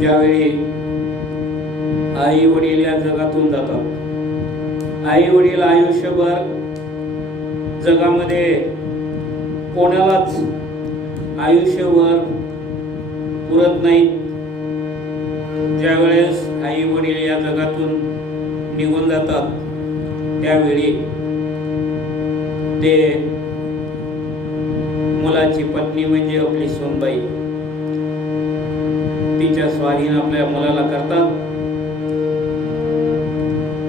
ज्यावेळी आई वडील या जगातून जातात, आई वडील आयुष्यभर जगामध्ये कोणालाच आयुष्यभर पुरत नाहीत. ज्यावेळेस आई वडील या जगातून निघून जातात त्यावेळी ते मुलाची पत्नी म्हणजे आपली सोनबाई तिच्या स्वाधीन आपल्या मुलाला करतात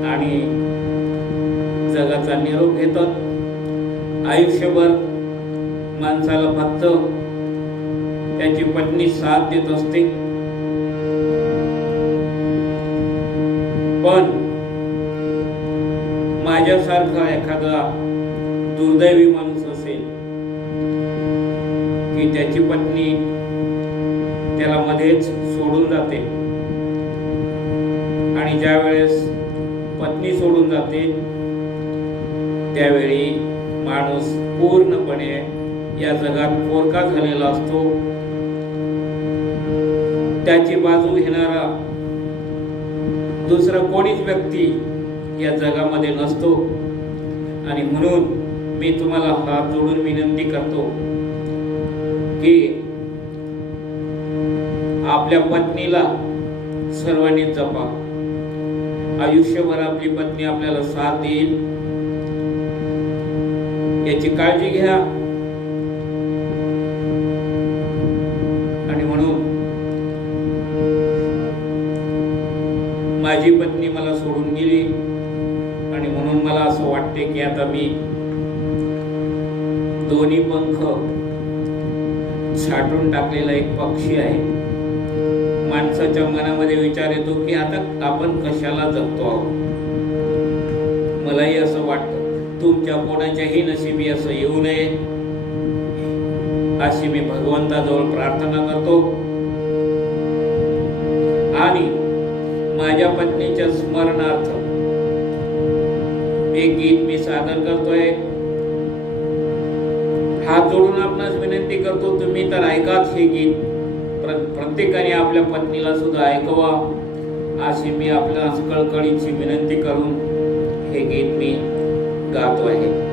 आणि जगाचा निरोप घेतात. आयुष्यभर माणसाला फक्त त्याची पत्नी साथ देत असते, पण माझ्यासारखा एखादा दुर्दैवी माणूस असेल की त्याची पत्नी त्याला मध्येच सोडून जाते आणि ज्या वेळेस पत्नी सोडून जाते त्यावेळी माणूस पूर्णपणे या जगात पोरका झालेला असतो. त्याची बाजू घेणारा दुसरा कोणीच व्यक्ती या जगामध्ये नसतो. आणि म्हणून मी तुम्हाला हात जोडून विनंती करतो की आपल्या पत्नीला सर्वांनी जपा. आयुष्यभर आपली पत्नी आपल्याला साथ देईल याची काळजी घ्या. आणि म्हणून माझी पत्नी मला सोडून गेली आणि म्हणून मला असं वाटते की आता मी दोन्ही पंख छाटून टाकलेला एक पक्षी आहे. माणसाच्या मनामध्ये विचार येतो की आता आपण कशाला जगतो आहोत. मलाही असं वाटतं तुमच्या कोणाच्याही नशिबी असं येऊ नये अशी मी भगवंताजवळ प्रार्थना करतो. आणि माझ्या पत्नीच्या स्मरणार्थ एक गीत मी सादर करतोय. हात जोडून आपणास विनंती करतो तुम्ही तर ऐकाच हे गीत. प्रत्येकाने आपल्या पत्नीला सुद्धा ऐकवा अशी मी आपल्यास कळकळीची विनंती करून हे गीत मी गातो आहे.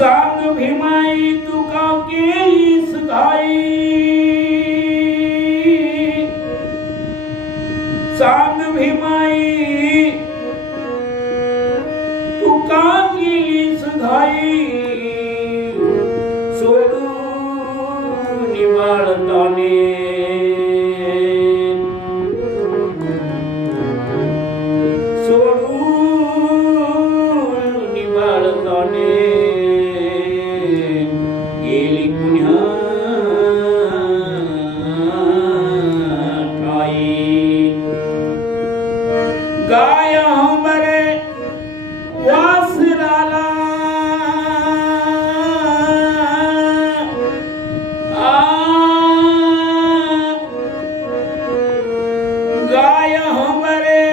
सांग भीमाई तू का केलीस घाई, सांग भीमाई तू का केलीस घाई, सोडून निवाळताने गेली पुण्या ठाई. गाय बरे वासराला गाय बरे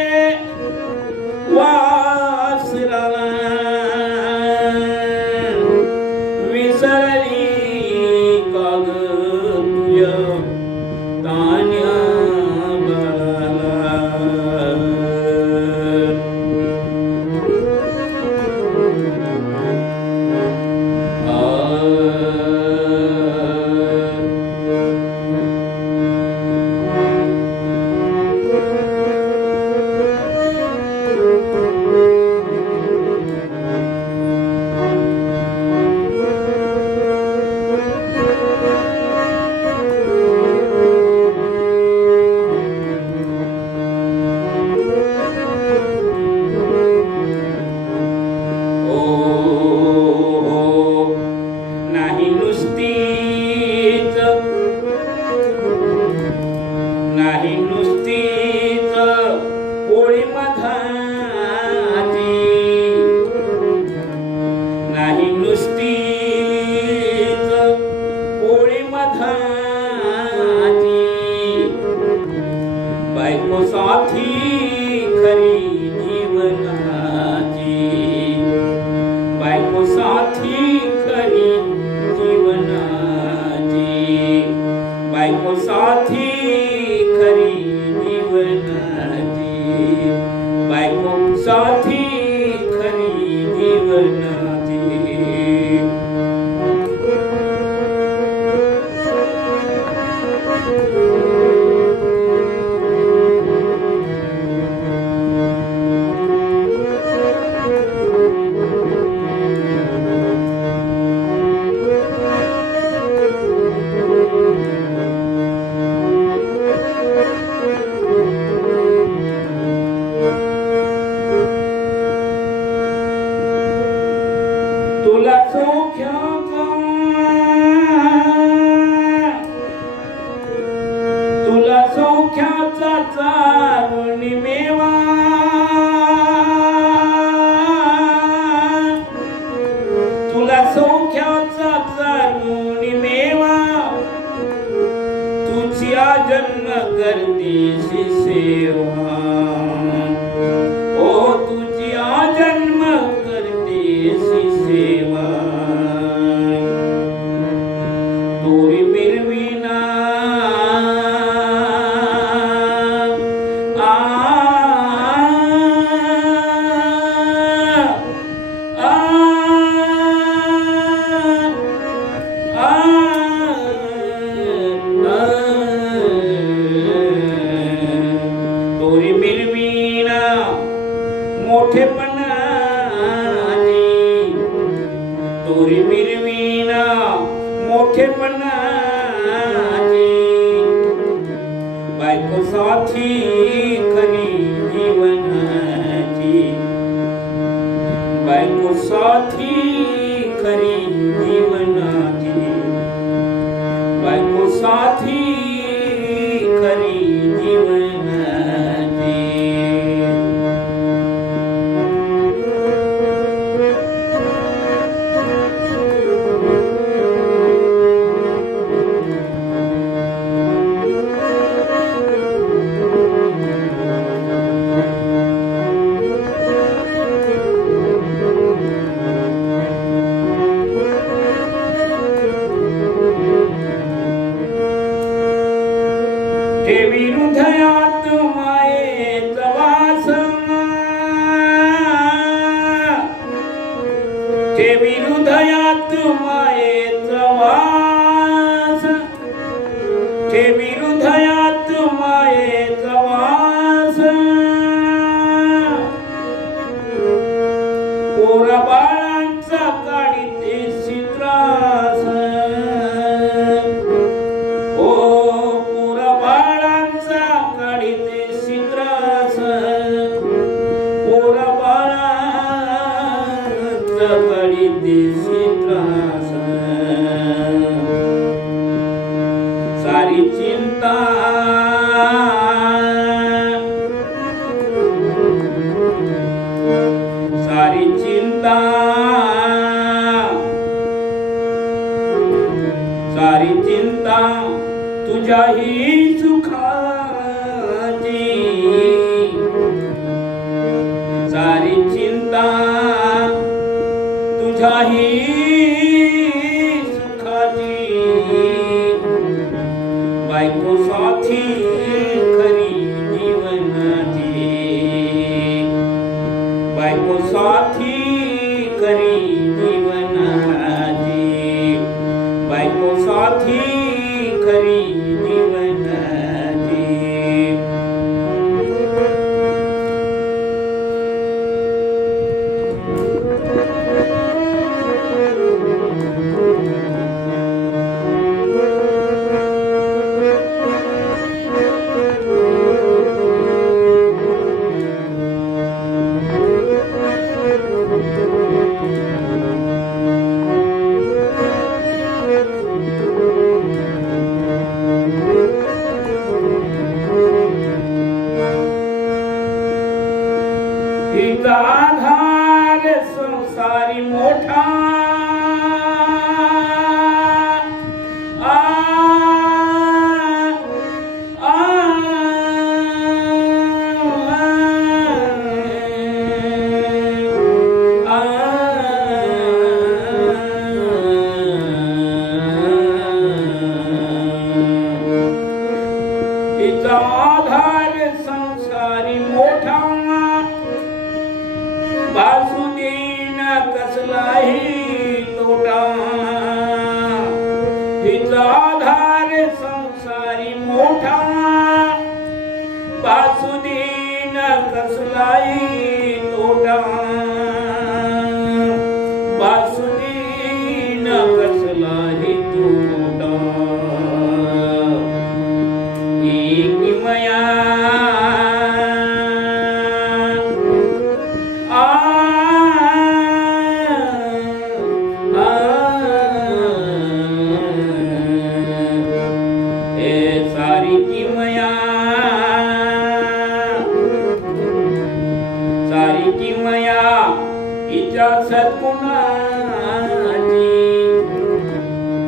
बायको साथी खरी जीवनाची, बायको साथी खरी जीवनाची, बायको साथी खरी जीवनाची, बायको साथी खरी जीवनाची. तुला सौख्याचा, तुला सौख्याचा चारून मेवा, तुला सौख्याचा चारून मेवा, तुझी जन्म करतेशी सेवा, ओ तुझी जन्म करतेशी सेवा. तोरी मिरविना आ आ आ तोरी मिरविना मोठेपणाची, तोरी मिरविना मोठेपणाची, बायको साथी खरी जीवनाची, बायको साथी खरी जीवनाची, बायको साथी खरी जीवनाची. ठेवी हृदयात मायेचा वास, ठेवी हृदयात मायेचा वास, ठेवी हृदयात मायेचा वास. पोरा बाळांचा काढीतेशी त्रास, ओ पोरा बाळांचा काढीतेशी त्रास, पोरा बाळांचा काढीतेशी त्रास. सारी चिंता सारी चिंता सारी चिंता तुझ्याही सुखाची, सारी चिंता तुझ्याही सुखाची, बायको साथी खरी जीवनाची, बायको साथी खरी जीवनाची, बायको साथी खरी जीवनाची. हिचा आधार संसारी मोठा, आ आ आ संसारी मोठा वासुदेन कसलाही तोटा हिचा आधार संसारी मोठा वासुदेन कसलाही तोटा वासुदेन कसलाही तोटा किमया सारी किमया हिच्या सद्गुणाची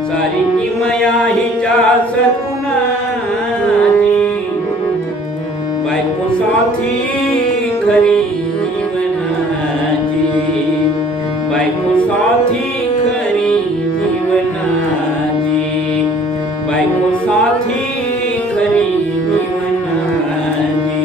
सारी किमया हिच्या सद्गुणाची बायको साथी खरी जीवनाची बायको साथी खरी जीवनाची बायको साथी खरी जीवनाची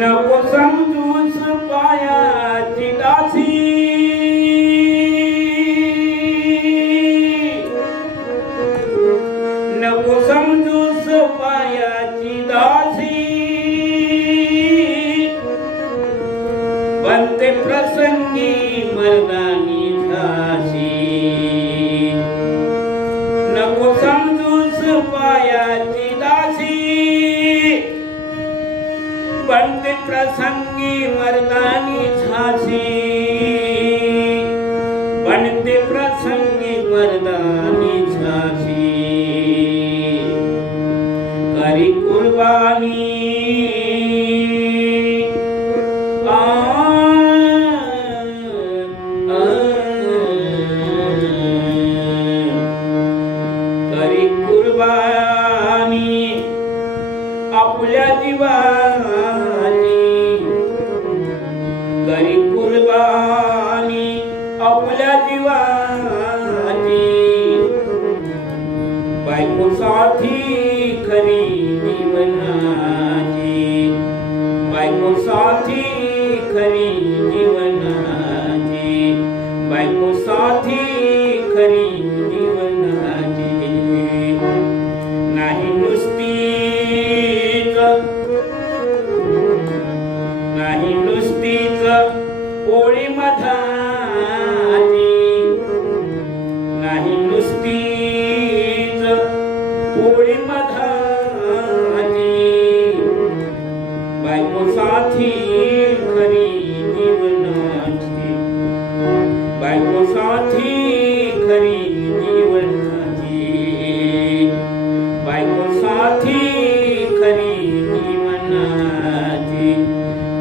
नको समजूस पायाची दासी नको समजूस पायाची दासी बनते प्रसंगी मर्दानी झाशी नको समजूस पायाची दासी बनते प्रसंगी मर्दानी झाशी बनते प्रसंगी मर्दानी झाशी करी कुर्बानी करी कुर्बानी आपल्या जीवाची करी कुर्बानी आपल्या जीवाची बायको साथी खरी जीवनाची बायको साथी खरी जीवनाची बायको साथी खरी जीवनाची नाही नुसतीच नाही नुसतीच पोळी मधाची नाही नुसतीच पोळी मधाची बायको साथी खरी जीवनाची बायको साथी खरी जीवनाची बायको साथी खरी जीवनाची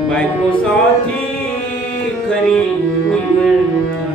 बायको साथी खरी जीवनाची